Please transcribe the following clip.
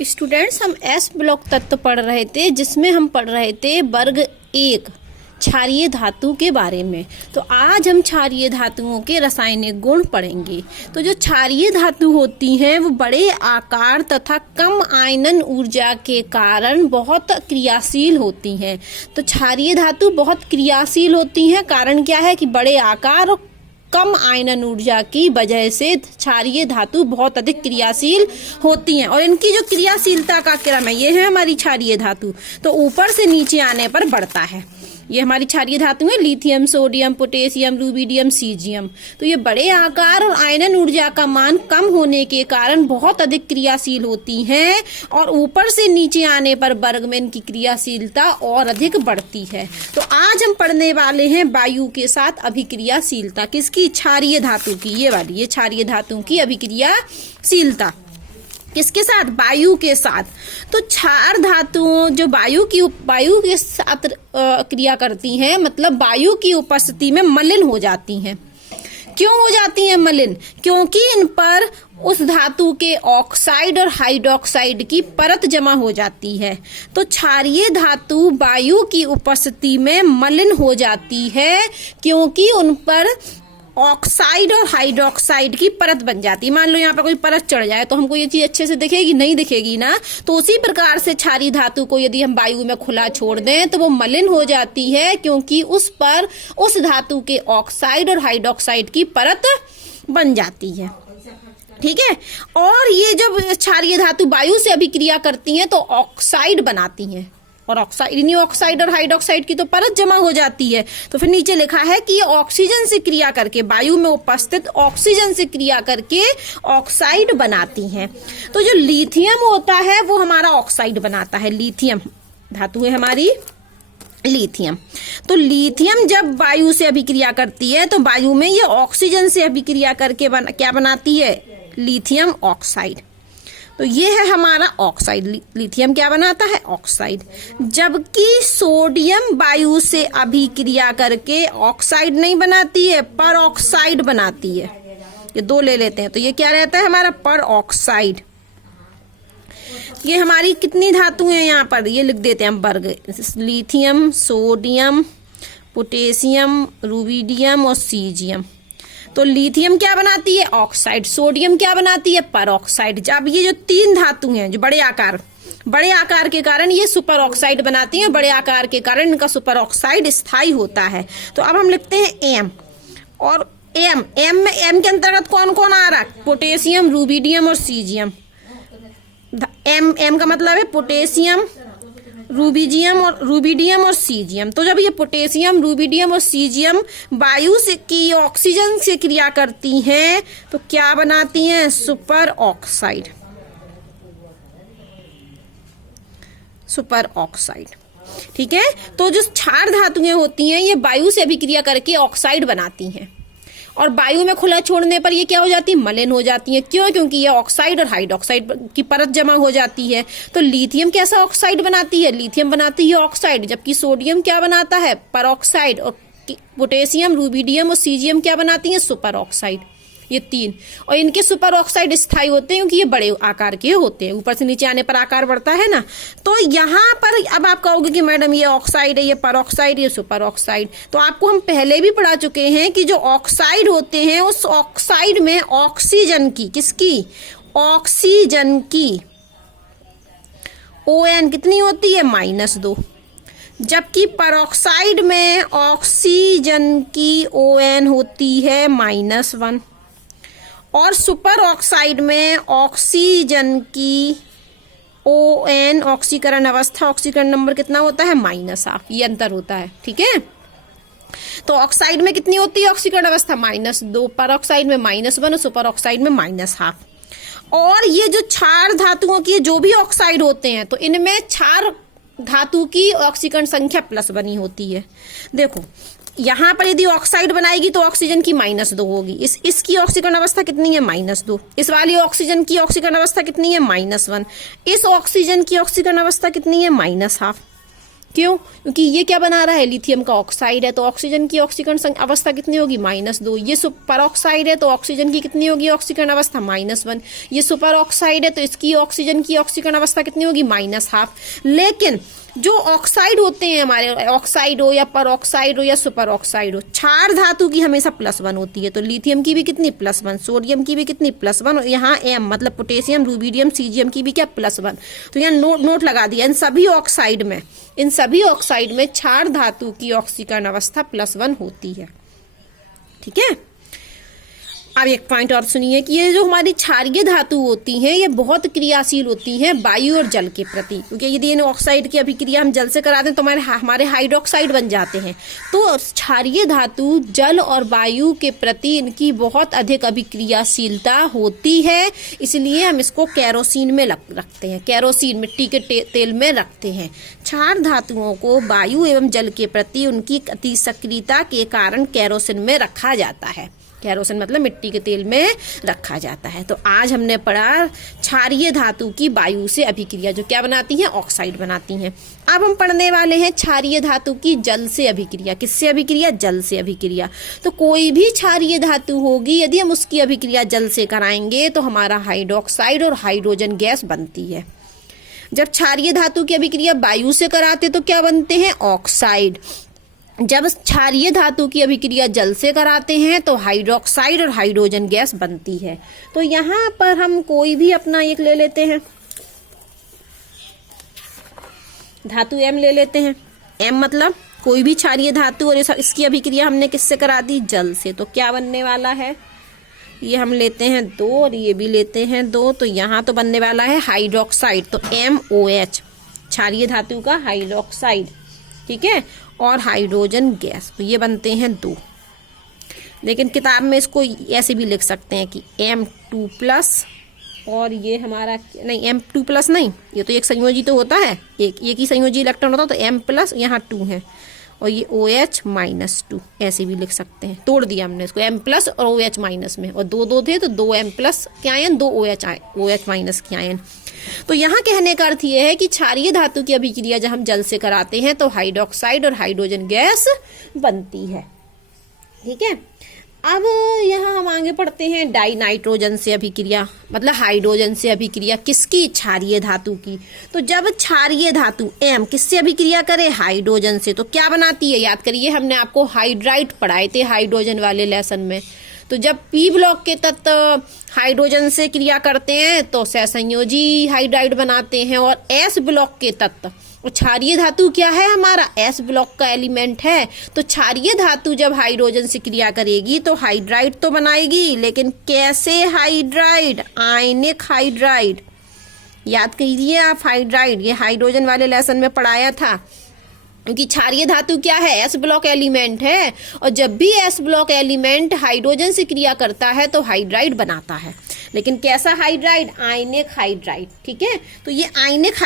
Students, हम S block तत्व पढ़ रहे थे जिसमें हम पढ़ रहे थे वर्ग 1 क्षारीय धातु के बारे में। तो आज हम क्षारीय धातुओं के रासायनिक गुण पढ़ेंगे। तो जो क्षारीय धातु होती हैं वो बड़े आकार तथा कम आयनन ऊर्जा के कारण बहुत क्रियाशील होती हैं। तो क्षारीय धातु बहुत क्रियाशील होती हैं। कारण क्या है कि बड़े आकार और कम आयनन ऊर्जा की वजह से क्षारीय धातु बहुत अधिक क्रियाशील होती हैं। और इनकी जो क्रियाशीलता का क्रम है, ये है हमारी क्षारीय धातु। तो ऊपर से नीचे आने पर बढ़ता है। ये हमारी क्षारीय धातु है, lithium, sodium, potassium, rubidium, caesium. तो ये बड़े आकार और आयनन ऊर्जा का मान कम होने के कारण बहुत अधिक क्रियाशील होती हैं और ऊपर से नीचे आने पर वर्ग में इनकी क्रियाशीलता और अधिक बढ़ती है। तो आज हम पढ़ने वाले हैं वायु के साथ अभिक्रियाशीलता। किसकी? क्षारीय धातु की। ये वाली, ये क्षारीय धातु की अभिक्रियाशीलता किसके साथ? वायु के साथ। तो क्षार धातुओं जो वायु के साथ क्रिया करती हैं, मतलब वायु की उपस्थिति में मलिन हो जाती हैं। क्यों हो जाती हैं मलिन? क्योंकि इन पर उस धातु के ऑक्साइड और हाइड्रोक्साइड की परत जमा हो जाती है। तो क्षारीय धातु वायु की उपस्थिति में मलिन हो जाती है क्योंकि उन पर ऑक्साइड और हाइड्रोक्साइड की परत बन जाती है। मान लो यहाँ पर कोई परत चढ़ जाए तो हमको ये चीज अच्छे से दिखेगी? नहीं दिखेगी ना। तो उसी प्रकार से क्षारीय धातु को यदि हम वायु में खुला छोड़ दें तो वो मलिन हो जाती है क्योंकि उस पर उस धातु के ऑक्साइड और हाइड्रोक्साइड की परत बन जाती है। ठीक है। और ये जब क्षारीय धातु वायु से अभिक्रिया करती हैं तो ऑक्साइड बनाती हैं और ऑक्साइड और हाइड्रोक्साइड की तो परत जमा हो जाती है। तो फिर नीचे लिखा है कि ऑक्सीजन से क्रिया करके, वायु में उपस्थित ऑक्सीजन से क्रिया करके ऑक्साइड बनाती हैं। तो जो लिथियम होता है वो हमारा ऑक्साइड बनाता है। लिथियम धातु है हमारी लिथियम। तो लिथियम जब वायु से अभिक्रिया करती है तो वायु में ये ऑक्सीजन से अभिक्रिया करके क्या बनाती है? Lithium oxide. तो ये है हमारा ऑक्साइड। लिथियम क्या बनाता है? ऑक्साइड। जबकि सोडियम वायु से अभिक्रिया करके ऑक्साइड नहीं बनाती है, पर ऑक्साइड बनाती है। ये दो ले लेते हैं तो ये क्या रहता है हमारा? पर ऑक्साइड। ये हमारी कितनी धातु है यहाँ पर? ये लिख देते हैं हम वर्ग। लिथियम, सोडियम, पोटेशियम, रूबिडियम और सीजियम। तो लिथियम क्या बनाती है? ऑक्साइड। सोडियम क्या बनाती है? पर ऑक्साइड। जब ये जो तीन धातु हैं जो बड़े आकार के कारण ये सुपर ऑक्साइड बनाती हैं, बड़े आकार के कारण इनका सुपर ऑक्साइड स्थायी होता है। तो अब हम लिखते हैं एम। और एम में एम के अंतर्गत कौन कौन आ रहा है? पोटेशियम, रूबिडियम और सीजियम। एम का मतलब है पोटेशियम, रूबिडियम और सीजियम। तो जब ये पोटेशियम, रूबिडियम और सीजियम वायु से की ऑक्सीजन से क्रिया करती हैं तो क्या बनाती हैं? Super oxide. Super oxide. ठीक है। तो जो क्षार धातुएं होती हैं ये वायु से अभिक्रिया करके ऑक्साइड बनाती हैं और वायु में खुला छोड़ने पर ये क्या हो जाती है? मलिन हो जाती है। क्यों? क्योंकि ये ऑक्साइड और हाइड्रोक्साइड की परत जमा हो जाती है। तो लिथियम कैसा ऑक्साइड बनाती है? लिथियम बनाती है ऑक्साइड। जबकि सोडियम क्या बनाता है? परऑक्साइड। और पोटेशियम, रूबिडियम और सीजियम क्या बनाती है? Super oxide. ये तीन। और इनके सुपर ऑक्साइड स्थायी होते हैं क्योंकि ये बड़े आकार के होते हैं। ऊपर से नीचे आने पर आकार बढ़ता है ना। तो यहाँ पर अब आप कहोगे कि मैडम ये ऑक्साइड है, ये पर ऑक्साइड, ये सुपर ऑक्साइड। तो आपको हम पहले भी पढ़ा चुके हैं कि जो ऑक्साइड होते हैं उस ऑक्साइड में ऑक्सीजन की, किसकी? ऑक्सीजन की ON कितनी होती है? -2। जबकि परऑक्साइड में ऑक्सीजन की ON होती है -1 और सुपर ऑक्साइड में ऑक्सीजन की ON ऑक्सीकरण अवस्था, ऑक्सीकरण नंबर कितना होता है? -1/2। ये अंतर होता है। ठीक है। तो ऑक्साइड में कितनी होती है ऑक्सीकरण अवस्था? -2, पर ऑक्साइड में -1 और सुपर ऑक्साइड में -1/2। और ये जो क्षार धातुओं की जो भी ऑक्साइड होते हैं तो इनमें क्षार धातु की ऑक्सीकरण संख्या प्लस बनी होती है। देखो यहाँ पर यदि ऑक्साइड बनाएगी तो ऑक्सीजन की -2 होगी। इसकी ऑक्सीकरण अवस्था कितनी है? -2। इस वाली ऑक्सीजन की ऑक्सीकरण अवस्था कितनी है? -1। इस ऑक्सीजन की ऑक्सीकरण अवस्था कितनी है? -1/2। क्यों? क्योंकि ये क्या बना रहा है, लिथियम का ऑक्साइड है, तो ऑक्सीजन की ऑक्सीकरण अवस्था कितनी होगी, -2। ये सुपर ऑक्साइड है तो ऑक्सीजन की कितनी होगी ऑक्सीकरण अवस्था, -1। ये सुपर ऑक्साइड है तो इसकी ऑक्सीजन की ऑक्सीकरण अवस्था कितनी होगी, -1/2। लेकिन जो ऑक्साइड होते हैं हमारे, ऑक्साइड हो या पर ऑक्साइड हो या सुपर ऑक्साइड हो, क्षार धातु की हमेशा +1 होती है। तो लिथियम की भी कितनी, +1, सोडियम की भी कितनी, +1, और यहाँ M मतलब पोटेशियम, रूबिडियम, सीजियम की भी क्या, +1। तो यहाँ नोट लगा दिया, इन सभी ऑक्साइड में क्षार धातु की ऑक्सीकरण अवस्था +1 होती है। ठीक है। अब एक पॉइंट और सुनिए कि ये जो हमारी क्षारीय धातु होती हैं ये बहुत क्रियाशील होती हैं वायु और जल के प्रति, क्योंकि यदि इन ऑक्साइड की अभिक्रिया हम जल से कराते हैं तो हमारे हाइड्रोक्साइड बन जाते हैं। तो क्षारीय धातु जल और वायु के प्रति इनकी बहुत अधिक अभिक्रियाशीलता होती है, इसलिए हम इसको केरोसिन में रखते हैं, केरोसिन मिट्टी के तेल में रखते हैं। क्षार धातुओं को वायु एवं जल के प्रति उनकी अति सक्रियता के कारण केरोसिन में रखा जाता है। केरोसिन मतलब मिट्टी के तेल में रखा जाता है। तो आज हमने पढ़ा क्षारीय धातु की वायु से अभिक्रिया, जो क्या बनाती हैं, ऑक्साइड बनाती हैं। अब हम पढ़ने वाले हैं क्षारीय धातु की जल से अभिक्रिया। किससे अभिक्रिया, जल से अभिक्रिया। तो कोई भी क्षारीय धातु होगी, यदि हम उसकी अभिक्रिया जल से कराएंगे तो हमारा हाइड्रोक्साइड और हाइड्रोजन गैस बनती है। जब क्षारीय धातु की अभिक्रिया वायु से कराते तो क्या बनते हैं, ऑक्साइड। जब क्षारीय धातु की अभिक्रिया जल से कराते हैं तो हाइड्रोक्साइड और हाइड्रोजन गैस बनती है। तो यहाँ पर हम कोई भी अपना एक ले लेते हैं, धातु M ले लेते हैं। M मतलब कोई भी क्षारीय धातु, और इसकी अभिक्रिया हमने किससे करा दी, जल से। तो क्या बनने वाला है, ये हम लेते हैं 2 और ये भी लेते हैं 2, तो यहाँ तो बनने वाला है हाइड्रोक्साइड, तो MOH क्षारीय धातु का हाइड्रोक्साइड। ठीक है। और हाइड्रोजन गैस, तो ये बनते हैं 2। लेकिन किताब में इसको ऐसे भी लिख सकते हैं कि M2+ और ये हमारा नहीं, M2+ नहीं, ये तो एक संयोजी तो होता है, एक ही संयोजी इलेक्ट्रॉन होता है, तो M+, यहाँ 2 है, और ये OH-2 ऐसे भी लिख सकते हैं। तोड़ दिया हमने इसको M+ और OH- में, और 2 थे तो 2 M+ के आयन, 2 OH- के आयन। तो यहाँ कहने का अर्थ ये है कि क्षारीय धातु की अभिक्रिया जब हम जल से कराते हैं तो हाइड्रोक्साइड और हाइड्रोजन गैस बनती है। ठीक है। अब यहाँ हम आगे पढ़ते हैं डाई नाइट्रोजन से अभिक्रिया, मतलब हाइड्रोजन से अभिक्रिया किसकी, क्षारीय धातु की। तो जब क्षारीय धातु M किससे अभिक्रिया करे, हाइड्रोजन से, तो क्या बनाती है, याद करिए हमने आपको हाइड्राइड पढ़ाए थे हाइड्रोजन वाले लेसन में। तो जब P ब्लॉक के तत्व हाइड्रोजन से क्रिया करते हैं तो सहसंयोजी हाइड्राइड बनाते हैं, और S ब्लॉक के तत्व, और क्षारीय धातु क्या है हमारा, S ब्लॉक का एलिमेंट है। तो क्षारीय धातु जब हाइड्रोजन से क्रिया करेगी तो हाइड्राइड तो बनाएगी, लेकिन कैसे हाइड्राइड, आयनिक हाइड्राइड। याद कीजिए आप हाइड्राइड, ये हाइड्रोजन वाले लेसन में पढ़ाया था। क्योंकि क्षारीय धातु क्या है, S ब्लॉक एलिमेंट है, और जब भी S ब्लॉक एलिमेंट हाइड्रोजन से क्रिया करता है तो हाइड्राइड बनाता है। लेकिन कैसा हाइड्राइड, आयनिक हाइड्राइड। ठीक है। तो ये आयनिक